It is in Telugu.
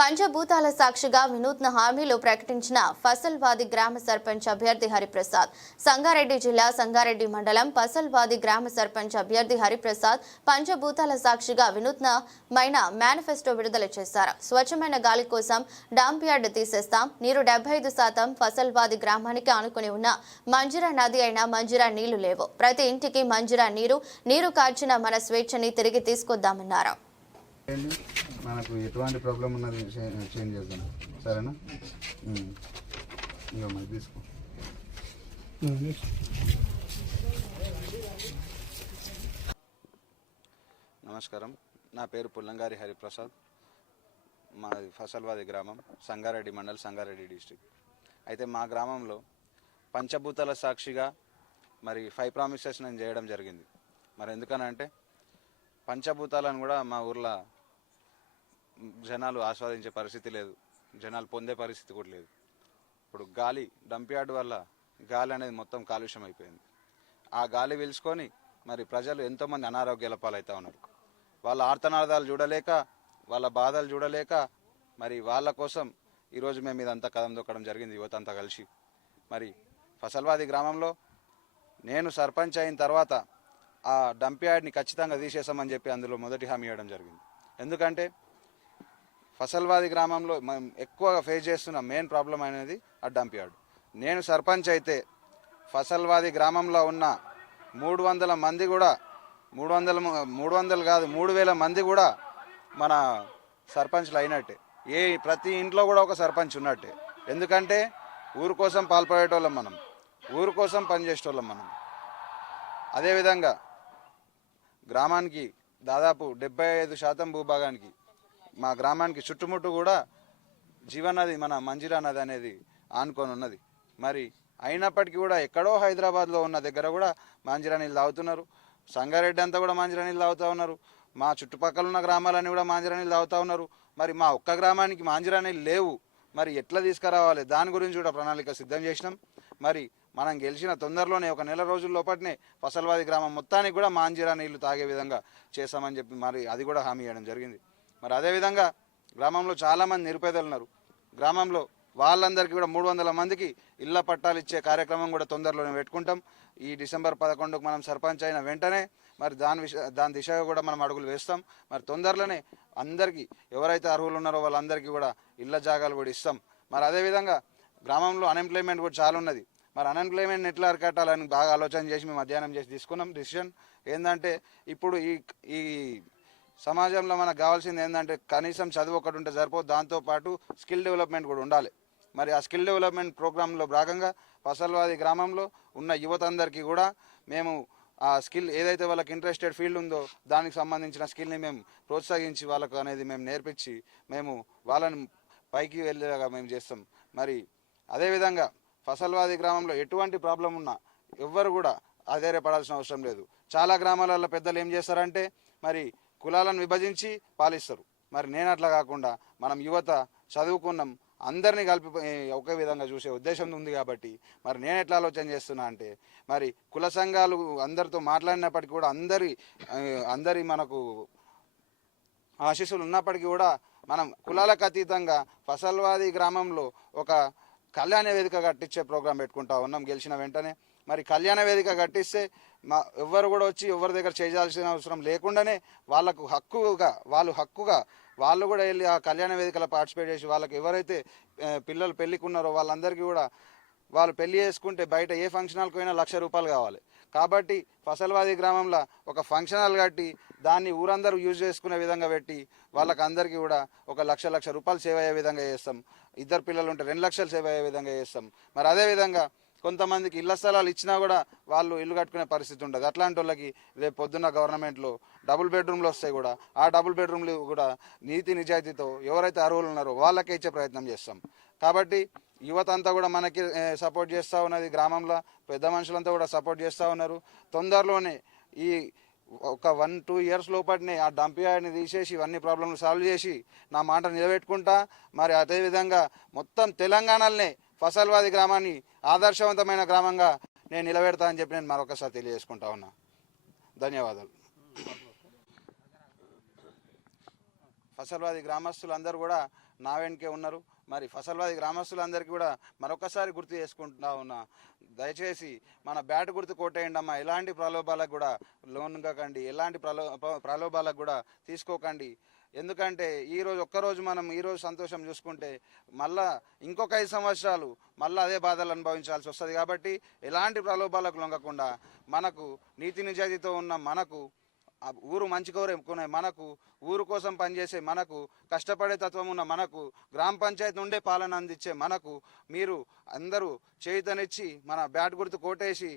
పంచభూతాల సాక్షిగా వినూత్న హామీలు ప్రకటించిన ఫసల్వాది గ్రామ సర్పంచ్ అభ్యర్థి హరిప్రసాద్. సంగారెడ్డి జిల్లా సంగారెడ్డి మండలం ఫసల్వాది గ్రామ సర్పంచ్ అభ్యర్థి హరిప్రసాద్ పంచభూతాల సాక్షిగా వినూత్నమైన మేనిఫెస్టో విడుదల చేశారు. స్వచ్ఛమైన గాలి కోసం డంప్ యార్డ్ తీసేస్తాం, నీరు 75% ఫసల్వాది గ్రామానికి ఆనుకుని ఉన్న మంజిరా నది అయినా మంజిరా నీళ్లు లేవు, ప్రతి ఇంటికి మంజిరా నీరు కార్చిన మన స్వేచ్ఛని తిరిగి తీసుకొద్దామన్నారు. మనకు ఎటువంటి ప్రాబ్లం ఉన్నది చేంజ్ చేద్దాం, సరేనా? ఇక మరి తీసుకో. నమస్కారం, నా పేరు పుల్లంగారి హరిప్రసాద్. మాది ఫసల్వాది గ్రామం, సంగారెడ్డి మండల్, సంగారెడ్డి డిస్టిక్. అయితే మా గ్రామంలో పంచభూతాల సాక్షిగా మరి 5 ప్రామిసెస్ నేను చేయడం జరిగింది. మరి ఎందుకనంటే పంచభూతాలను కూడా మా ఊర్లో జనాలు ఆస్వాదించే పరిస్థితి లేదు, జనాలు పొందే పరిస్థితి కూడా లేదు. ఇప్పుడు గాలి డంప్ యార్డ్ వల్ల గాలి అనేది మొత్తం కాలుష్యం అయిపోయింది. ఆ గాలి పీల్చుకొని మరి ప్రజలు ఎంతోమంది అనారోగ్యాల పాలవుతూ ఉన్నారు. వాళ్ళ ఆర్తనాదాలు చూడలేక, వాళ్ళ బాధలు చూడలేక మరి వాళ్ళ కోసం ఈరోజు మేము ఇదంతా కదం దొక్కడం జరిగింది, యువత అంతా కలిసి. మరి ఫసల్వాది గ్రామంలో నేను సర్పంచ్ అయిన తర్వాత ఆ డంప్ యార్డ్ని ఖచ్చితంగా తీసేసామని చెప్పి అందులో మొదటి హామీ ఇవ్వడం జరిగింది. ఎందుకంటే ఫసల్వాది గ్రామంలో మనం ఎక్కువగా ఫేస్ చేస్తున్న మెయిన్ ప్రాబ్లం అనేది ఆ డంప్ యార్డ్. నేను సర్పంచ్ అయితే ఫసల్వాది గ్రామంలో ఉన్న 300 మంది కూడా 300 కాదు 3000 మంది కూడా మన సర్పంచ్లు అయినట్టే. ప్రతి ఇంట్లో కూడా ఒక సర్పంచ్ ఉన్నట్టే. ఎందుకంటే ఊరు కోసం పాల్పడేటోళ్ళం మనం, ఊరు కోసం పనిచేసేటోళ్ళం మనం. అదేవిధంగా గ్రామానికి దాదాపు 75% భూభాగానికి మా గ్రామానికి చుట్టుముట్టు కూడా జీవనది మన మంజిరా నది అనేది ఆనుకొని ఉన్నది. మరి అయినప్పటికీ కూడా ఎక్కడో హైదరాబాద్లో ఉన్న దగ్గర కూడా మంజిరా నీళ్ళు తాగుతున్నారు. సంగారెడ్డి అంతా కూడా మంజిరా నీళ్ళు తాగుతూ ఉన్నారు. మా చుట్టుపక్కల ఉన్న గ్రామాలన్నీ కూడా మంజిరా నీళ్ళు తాగుతూ ఉన్నారు. మరి మా ఒక్క గ్రామానికి మంజిరా నీళ్ళు లేవు, మరి ఎట్లా తీసుకురావాలి, దాని గురించి కూడా ప్రణాళిక సిద్ధం చేసినాం. మరి మనం గెలిచిన తొందరలోనే ఒక నెల రోజుల లోపటినే ఫసల్వాది గ్రామం మొత్తానికి కూడా మంజిరా నీళ్లు తాగే విధంగా చేస్తామని చెప్పి మరి అది కూడా హామీ ఇవ్వడం జరిగింది. మరి అదేవిధంగా గ్రామంలో చాలామంది నిరుపేదలు ఉన్నారు. గ్రామంలో వాళ్ళందరికీ కూడా 300 మందికి ఇళ్ల పట్టాలు ఇచ్చే కార్యక్రమం కూడా తొందరలోనే పెట్టుకుంటాం. ఈ డిసెంబర్ 11కు మనం సర్పంచ్ అయిన వెంటనే మరి దాని దిశగా కూడా మనం అడుగులు వేస్తాం. మరి తొందరలోనే అందరికీ ఎవరైతే అర్హులు ఉన్నారో వాళ్ళందరికీ కూడా ఇళ్ల జాగాలు కూడా ఇస్తాం. మరి అదేవిధంగా గ్రామంలో అన్ఎంప్లాయ్మెంట్ కూడా చాలా ఉన్నది. మరి అన్ఎంప్లాయ్మెంట్ ఎట్లా అరికట్టాలని బాగా ఆలోచన చేసి మేము మధ్యాహ్నం చేసి తీసుకున్నాం డిసిషన్. ఏంటంటే ఇప్పుడు ఈ సమాజంలో మనకు కావాల్సింది ఏంటంటే కనీసం చదువు ఒకటి ఉంటే సరిపోదు, దాంతోపాటు స్కిల్ డెవలప్మెంట్ కూడా ఉండాలి. మరి ఆ స్కిల్ డెవలప్మెంట్ ప్రోగ్రాంలో భాగంగా ఫసల్వాది గ్రామంలో ఉన్న యువత అందరికీ కూడా మేము ఆ స్కిల్ ఏదైతే వాళ్ళకి ఇంట్రెస్టెడ్ ఫీల్డ్ ఉందో దానికి సంబంధించిన స్కిల్ని మేము ప్రోత్సహించి వాళ్ళకు అనేది మేము నేర్పించి మేము వాళ్ళని పైకి వెళ్ళేలాగా మేము చేస్తాం. మరి అదేవిధంగా ఫసల్వాది గ్రామంలో ఎటువంటి ప్రాబ్లం ఉన్నా ఎవ్వరు కూడా ఆధారపడాల్సిన అవసరం లేదు. చాలా గ్రామాలలో పెద్దలు ఏం చేస్తారంటే మరి కులాలను విభజించి పాలిస్తారు. మరి నేను అట్లా కాకుండా మనం యువత చదువుకున్నాం, అందరినీ కలిపి ఒకే విధంగా చూసే ఉద్దేశం ఉంది. కాబట్టి మరి నేను ఎట్లా ఆలోచన చేస్తున్నా అంటే మరి కుల సంఘాలు అందరితో మాట్లాడినప్పటికీ కూడా అందరి మనకు ఆశీస్సులు ఉన్నప్పటికీ కూడా మనం కులాలకు అతీతంగా ఫసల్వాది గ్రామంలో ఒక కళ్యాణ వేదిక కట్టించే ప్రోగ్రాం పెట్టుకుంటా ఉన్నాం గెలిచిన వెంటనే. మరి కళ్యాణ వేదిక కట్టిస్తే ఎవ్వరు కూడా వచ్చి ఎవరి దగ్గర చేయాల్సిన అవసరం లేకుండానే వాళ్ళకు హక్కుగా వాళ్ళు కూడా వెళ్ళి ఆ కళ్యాణ వేదికలో పార్టిసిపేట్ చేసి వాళ్ళకి ఎవరైతే పిల్లలు పెళ్ళికి ఉన్నారో వాళ్ళందరికీ కూడా వాళ్ళు పెళ్లి చేసుకుంటే బయట ఏ ఫంక్షన్ హాల్కి పోయినా ₹1,00,000 కావాలి. కాబట్టి ఫసల్వాది గ్రామంలో ఒక ఫంక్షన్ హాల్ కట్టి దాన్ని ఊరందరూ యూజ్ చేసుకునే విధంగా పెట్టి వాళ్ళకి అందరికీ కూడా ఒక ₹1,00,000 సేవ్ అయ్యే విధంగా చేస్తాం. 2 పిల్లలు ఉంటే 2 లక్షలు సేవ్ అయ్యే విధంగా చేస్తాం. మరి అదేవిధంగా కొంతమందికి ఇళ్ల స్థలాలు ఇచ్చినా కూడా వాళ్ళు ఇల్లు కట్టుకునే పరిస్థితి ఉంటుంది. అట్లాంటి వాళ్ళకి రేపు పొద్దున్న గవర్నమెంట్లో డబుల్ బెడ్రూమ్లు వస్తాయి కూడా. ఆ డబుల్ బెడ్రూమ్లు కూడా నీతి నిజాయితీతో ఎవరైతే అర్హులు ఉన్నారో వాళ్ళకే ఇచ్చే ప్రయత్నం చేస్తాం. కాబట్టి యువత అంతా కూడా మనకి సపోర్ట్ చేస్తూ ఉన్నది. గ్రామంలో పెద్ద మనుషులంతా కూడా సపోర్ట్ చేస్తూ ఉన్నారు. తొందరలోనే ఈ ఒక 1-2 ఇయర్స్ లోపటినే ఆ డంప్ యార్డ్ని తీసేసి ఇవన్నీ ప్రాబ్లమ్లు సాల్వ్ చేసి నా మాట నిలబెట్టుకుంటా. మరి అదేవిధంగా మొత్తం తెలంగాణలోనే ఫసల్వాది గ్రామాన్ని ఆదర్శవంతమైన గ్రామంగా నేను నిలబెడతా అని చెప్పి నేను మరొకసారి తెలియజేసుకుంటా ఉన్నా. ధన్యవాదాలు. ఫసల్వాది గ్రామస్తులందరూ కూడా నా వెనకే ఉన్నారు. మరి ఫసల్వాది గ్రామస్తులందరికీ కూడా మరొకసారి గుర్తు చేసుకుంటా ఉన్నా, దయచేసి మన బ్యాట్ గుర్తు కొట్టేయండి అమ్మా. ఎలాంటి ప్రలోభాలకు కూడా లోన్ కాకండి, ఎలాంటి ప్రలోభాలకు కూడా తీసుకోకండి. ఎందుకంటే ఈరోజు ఒక్కరోజు మనం ఈరోజు సంతోషం చూసుకుంటే మళ్ళా ఇంకొక 5 సంవత్సరాలు మళ్ళీ అదే బాధలు అనుభవించాల్సి వస్తుంది. కాబట్టి ఎలాంటి ప్రలోభాలకు లొంగకుండా మనకు నీతి నిజాయితీతో ఉన్న మనకు, ఊరు మంచి కోరుకునే మనకు, ఊరు కోసం పనిచేసే మనకు, కష్టపడే తత్వం ఉన్న మనకు, గ్రామ పంచాయతీ నుండే పాలన అందించే మనకు మీరు అందరూ చేయుతనిచ్చి మన బ్యాట్ గుర్తు కోటేసి